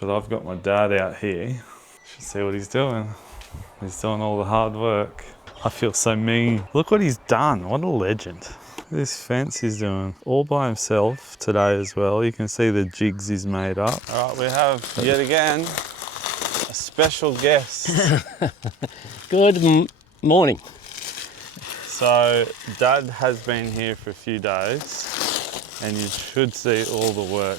But I've got my dad out here. Should see what he's doing. He's doing all the hard work. I feel so mean. Look what he's done. What a legend. This fence he's doing all by himself today as well. You can see the jigs he's made up. All right, we have yet again a special guest. Good morning. So Dad has been here for a few days and you should see all the work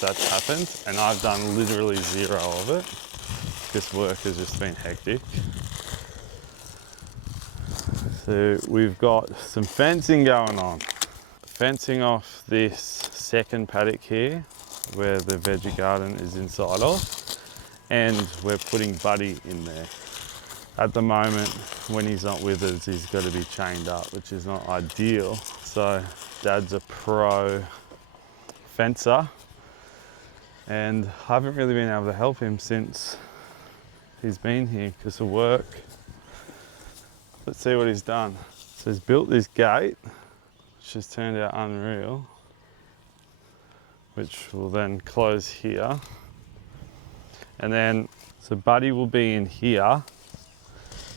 that's happened, and I've done literally zero of it. This work has just been hectic. So we've got some fencing going on. Fencing off this second paddock here where the veggie garden is inside of, and we're putting Buddy in there. At the moment, when he's not with us, he's got to be chained up, which is not ideal. So Dad's a pro fencer and I haven't really been able to help him since he's been here because of work. Let's see what he's done. So he's built this gate, which has turned out unreal, which will then close here. And then, so Buddy will be in here.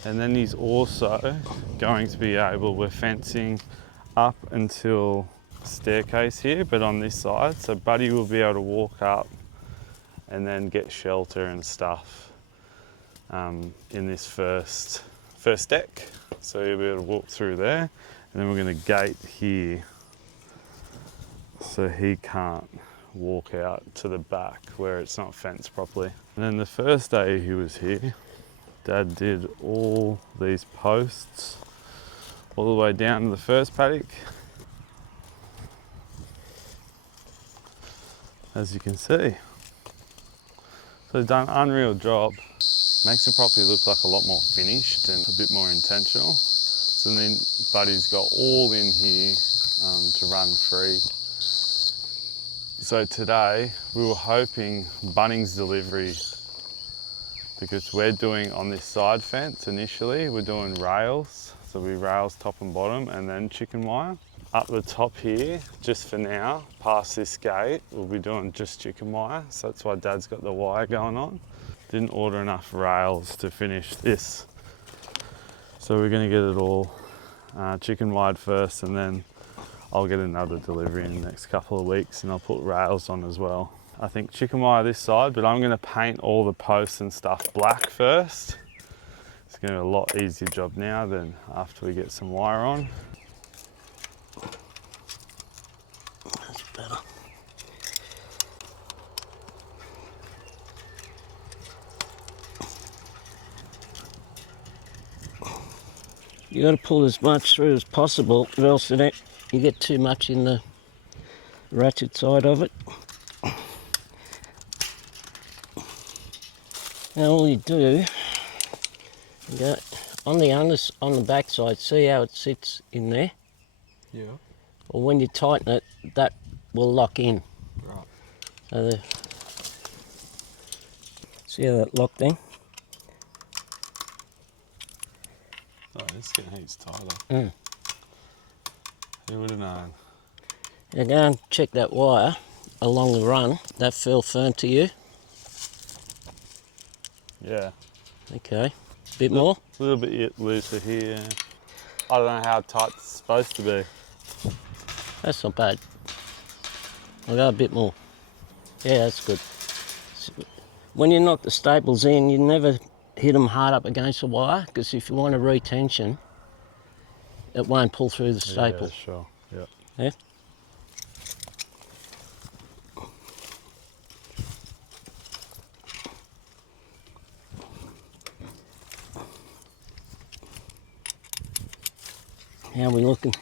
And then he's also going to be able, we're fencing up until staircase here, but on this side. So Buddy will be able to walk up and then get shelter and stuff in this first deck. So he'll be able to walk through there. And then we're going to gate here so he can't walk out to the back where it's not fenced properly. And then the first day he was here, Dad did all these posts all the way down to the first paddock. As you can see. So he's done an unreal job. Makes the property look like a lot more finished and a bit more intentional. So then Buddy's got all in here to run free. So today we were hoping Bunnings delivery, because we're doing on this side fence initially, we're doing rails. So we rails top and bottom and then chicken wire. Up the top here, just for now, past this gate, we'll be doing just chicken wire. So that's why Dad's got the wire going on. Didn't order enough rails to finish this. So we're gonna get it all chicken wired first, and then I'll get another delivery in the next couple of weeks and I'll put rails on as well. I think chicken wire this side, but I'm gonna paint all the posts and stuff black first. It's gonna be a lot easier job now than after we get some wire on. That's better. You got to pull as much through as possible, or else you get too much in the ratchet side of it. Now all you do, you go on the back side, see how it sits in there? Yeah. Or when you tighten it, that will lock in. Right. So see how that locked in? Oh, it's getting heaps tighter. Mm. Who would have known? Now go and check that wire along the run. That fell firm to you? Yeah. Okay. Bit more? A little bit looser here. I don't know how tight it's supposed to be. That's not bad. I'll go a bit more. Yeah, that's good. When you knock the staples in, you never hit them hard up against the wire, because if you want a retension, it won't pull through the staple. Yeah, sure. Yeah. Yeah? How are we looking?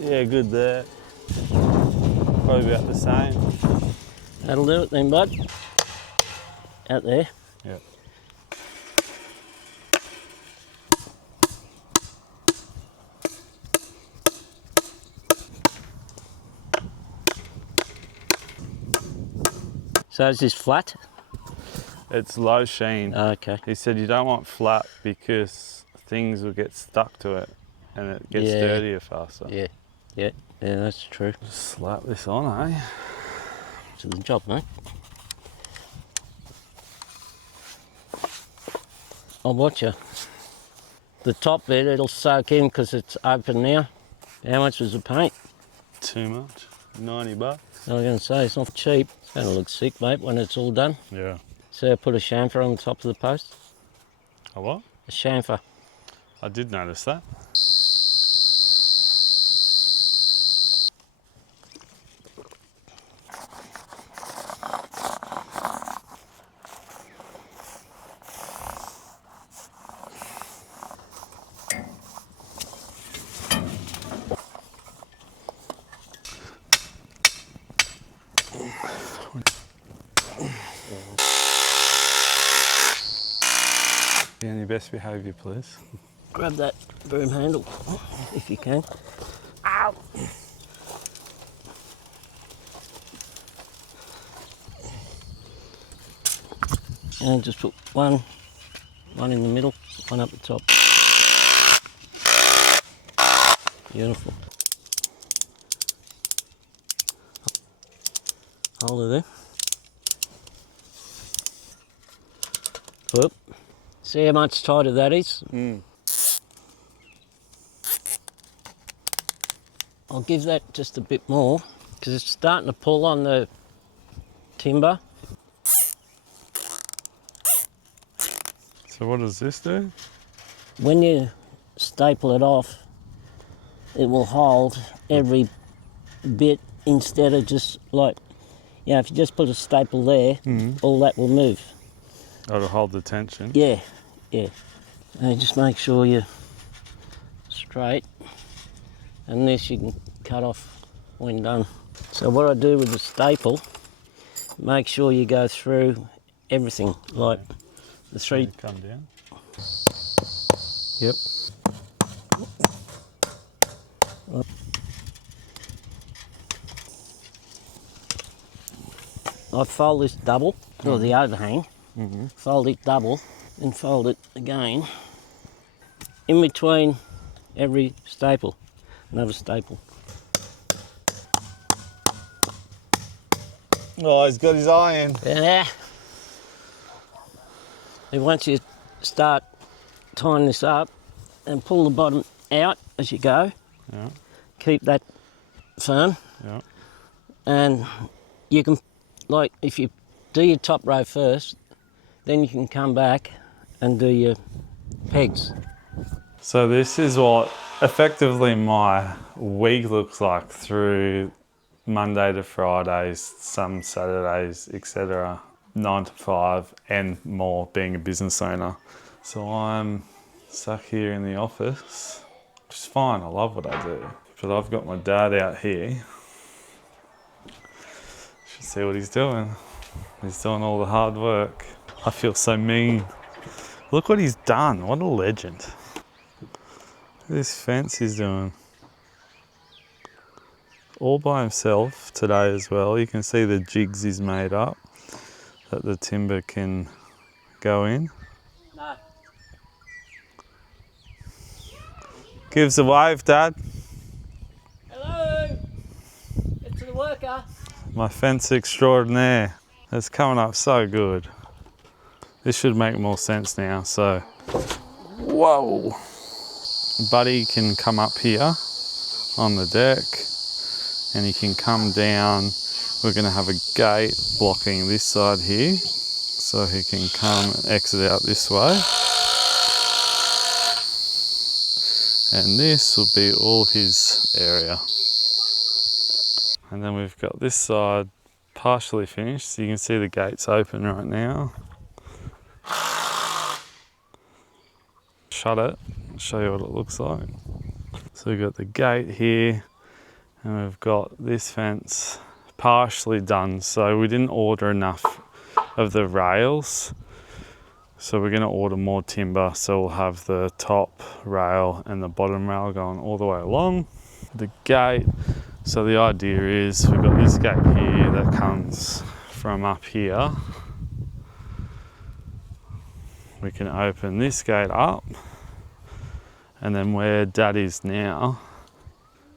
Yeah, good there. Probably about the same. That'll do it then, bud. Out there. Yeah. So is this flat? It's low sheen. Okay. He said you don't want flat because things will get stuck to it and it gets Yeah. dirtier faster. Yeah, that's true. Just slap this on, eh? It's a good job, mate. I'll watch you. The top bit, it'll soak in because it's open now. How much was the paint? Too much. 90 bucks. I was going to say, it's not cheap. It's going to look sick, mate, when it's all done. Yeah. So I put a chamfer on the top of the post. A what? A chamfer. I did notice that. Be on your best behaviour, please. Grab that broom handle, if you can. Ow! And just put one in the middle, one up the top. Beautiful. Hold it there. Whoop. See how much tighter that is? I'll give that just a bit more because it's starting to pull on the timber. So what does this do? When you staple it off, it will hold every bit instead of just like, you know, if you just put a staple there, all that will move. Oh, to hold the tension. Yeah, yeah. And just make sure you're straight, and this you can cut off when done. So what I do with the staple, make sure you go through everything, like the three. Come down. Yep. I fold this double, or the overhang, fold it double, and fold it again. In between every staple, another staple. Oh, he's got his eye in. Yeah. And once you start tying this up and pull the bottom out as you go, Yeah, keep that firm, yeah. and you can, like, if you do your top row first, then you can come back and do your pegs. So this is what effectively my week looks like through Monday to Fridays, some Saturdays, etc. 9 to 5 and more, being a business owner. So I'm stuck here in the office, which is fine, I love what I do. But I've got my dad out here. Should see what he's doing. He's doing all the hard work. I feel so mean. Look what he's done, what a legend. Look at this fence he's doing. All by himself today as well. You can see the jigs he's made up that the timber can go in. No. Gives a wave, Dad. Hello! It's the worker. My fence extraordinaire. It's coming up so good. This should make more sense now, so. Whoa! Buddy can come up here on the deck and he can come down. We're gonna have a gate blocking this side here, so he can come and exit out this way. And this will be all his area. And then we've got this side partially finished, so you can see the gate's open right now. Shut it, show you what it looks like. So we've got the gate here, and we've got this fence partially done. So we didn't order enough of the rails, so we're going to order more timber, so we'll have the top rail and the bottom rail going all the way along. The gate, so the idea is we've got this gate here that comes from up here. We can open this gate up, and then where Dad is now,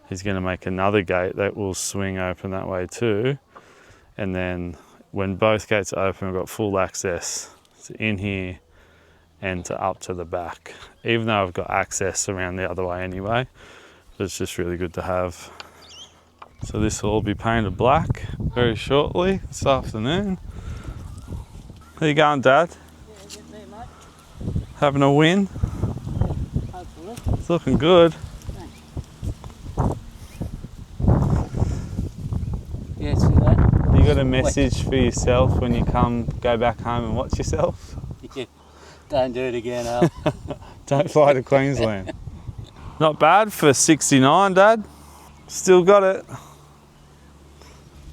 he's going to make another gate that will swing open that way too. And then when both gates are open, we've got full access in here and up to the back, even though I've got access around the other way anyway. But it's just really good to have. So this will all be painted black very shortly this afternoon. How you going, Dad? Yeah, get there, mate. Having a win? Hopefully. It's looking good. Yeah, see that? You got a message for yourself when you go back home and watch yourself? Yeah. Don't do it again, Al. Don't fly to Queensland. Not bad for 69, Dad. Still got it.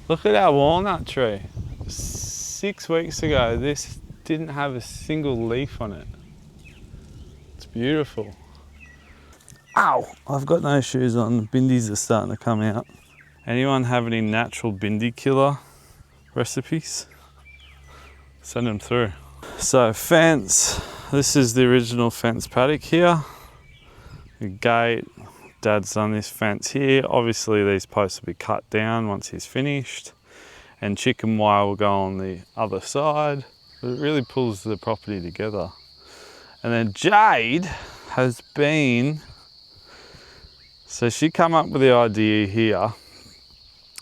Look at our walnut tree. 6 weeks ago, this didn't have a single leaf on it. It's beautiful. Ow! I've got no shoes on. The bindies are starting to come out. Anyone have any natural bindi killer recipes? Send them through. So fence. This is the original fence paddock here. The gate. Dad's done this fence here. Obviously these posts will be cut down once he's finished. And chicken wire will go on the other side. But it really pulls the property together. And then Jade has been, so she come up with the idea here.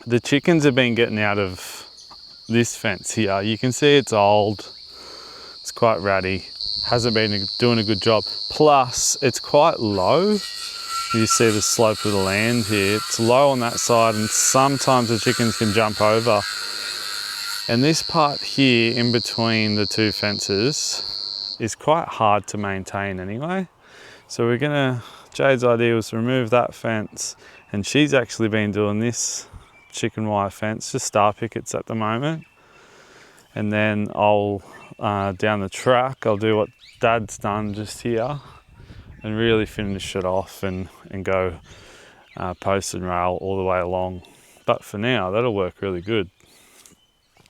The chickens have been getting out of this fence here. You can see it's old, it's quite ratty, hasn't been doing a good job. Plus it's quite low. You see the slope of the land here. It's low on that side and sometimes the chickens can jump over. And this part here in between the two fences is quite hard to maintain anyway. So Jade's idea was to remove that fence, and she's actually been doing this chicken wire fence, just star pickets at the moment. And then I'll, down the track, I'll do what Dad's done just here and really finish it off and go post and rail all the way along. But for now, that'll work really good.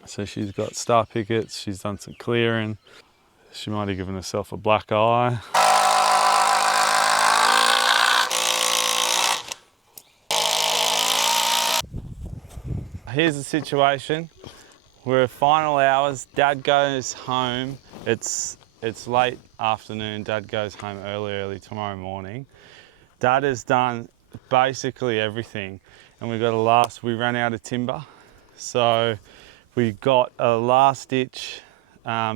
So she's got star pickets, she's done some clearing. She might have given herself a black eye. Here's the situation. We're at final hours. Dad goes home. It's late afternoon. Dad goes home early tomorrow morning. Dad has done basically everything, and we ran out of timber. So we got a last ditch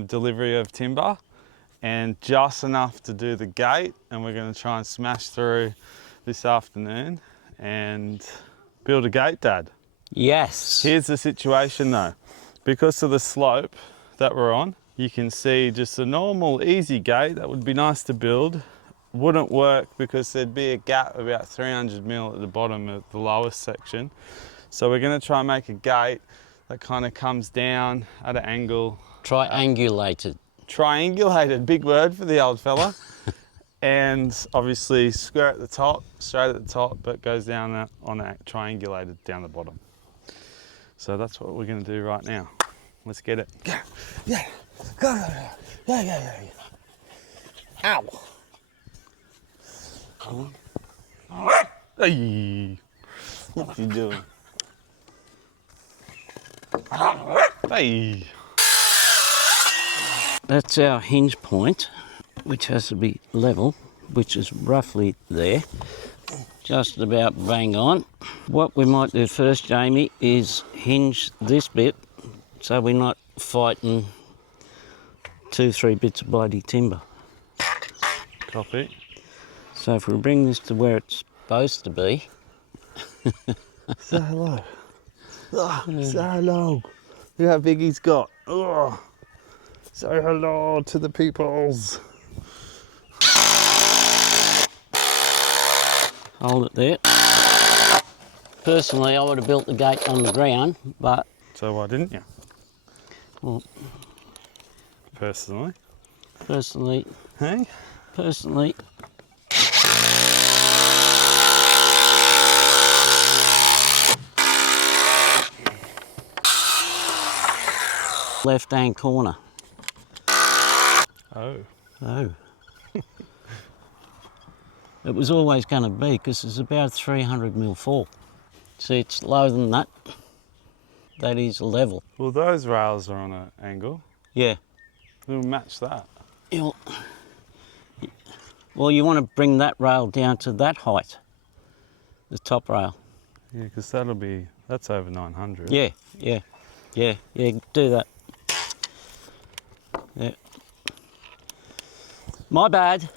delivery of timber and just enough to do the gate, and we're going to try and smash through this afternoon and build a gate, Dad. Yes. Here's the situation though. Because of the slope that we're on, you can see just a normal easy gate that would be nice to build wouldn't work because there'd be a gap about 300 mil at the bottom of the lowest section. So we're going to try and make a gate that kind of comes down at an angle. Triangulated. Triangulated, big word for the old fella. And obviously square at the top, straight at the top, but goes down on that triangulated down the bottom. So that's what we're going to do right now. Let's get it. Yeah. Ow. Hey. What you doing? Hey. That's our hinge point, which has to be level, which is roughly there. Just about bang on. What we might do first, Jamie, is hinge this bit so we're not fighting 2-3 bits of bloody timber. Copy. So if we bring this to where it's supposed to be. Say hello. Oh, say hello. Look how big he's got. Oh. Say hello to the peoples. Hold it there. Personally, I would have built the gate on the ground, but... So why didn't you? Well, Personally. Hey? Personally... Left-hand corner. Oh. It was always going to be because it's about 300 mil fall. See, it's lower than that. That is level. Well, those rails are on an angle. Yeah. We'll match that. You'll Well, you want to bring that rail down to that height, the top rail. Yeah, because that's over 900. Yeah, do that. Yeah. My bad.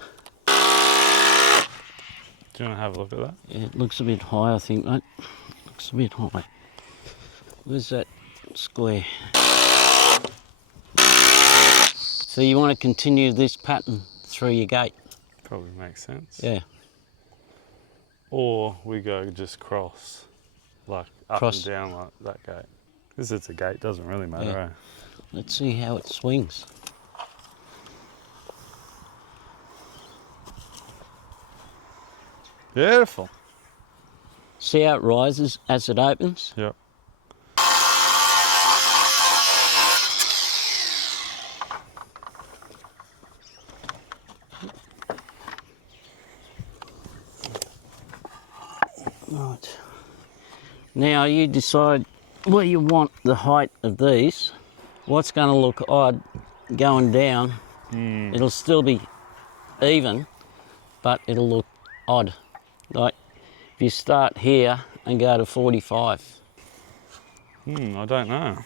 Do you want to have a look at that? Yeah, it looks a bit high, I think, mate. Looks a bit high. Where's that square? So you want to continue this pattern through your gate? Probably makes sense. Yeah. Or we go just cross, like up Cross. and down like that gate. Because it's a gate, doesn't really matter, Yeah. eh? Let's see how it swings. Beautiful. See how it rises as it opens? Yep. Right. Now you decide where you want the height of these. What's going to look odd going down, it'll still be even, but it'll look odd. Like if you start here and go to 45. I don't know.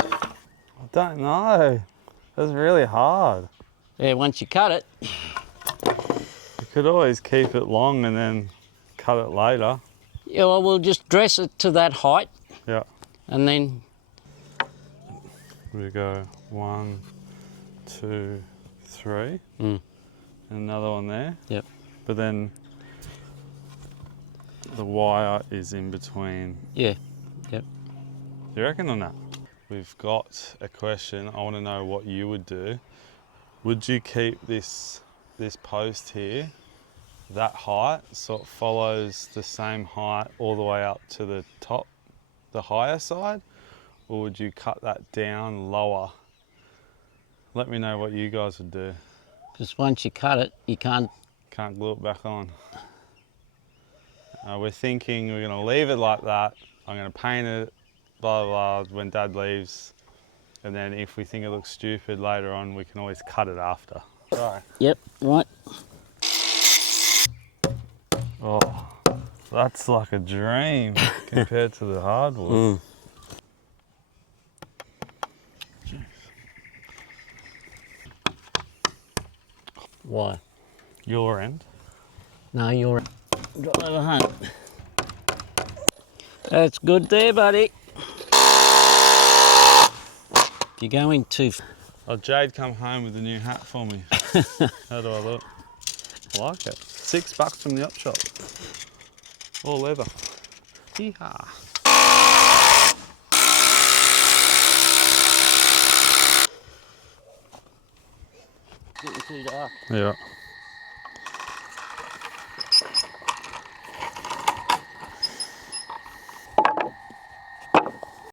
I don't know. That's really hard. Yeah, once you cut it, You could always keep it long and then cut it later. yeah, well, we'll just dress it to that height Yeah. and then, We go 1, 2, 3. Mm. And another one there. yep. But then the wire is in between. Yeah, yep. Do you reckon on that? We've got a question. I want to know what you would do. Would you keep this post here that height so it follows the same height all the way up to the top, the higher side? Or would you cut that down lower? Let me know what you guys would do. Because once you cut it, you can't. Can't glue it back on. We're thinking we're going to leave it like that. I'm going to paint it, blah, blah, blah, when Dad leaves. And then if we think it looks stupid later on, we can always cut it after. Right. Yep, right. Oh, that's like a dream compared to the hardwood. Why? Your end. No, you're drive over home. That's good there, buddy. You're going too. Oh, Jade come home with a new hat for me. How do I look? I like it. $6 from the op shop. All leather. Hee-haw. Getting too dark. Yeah.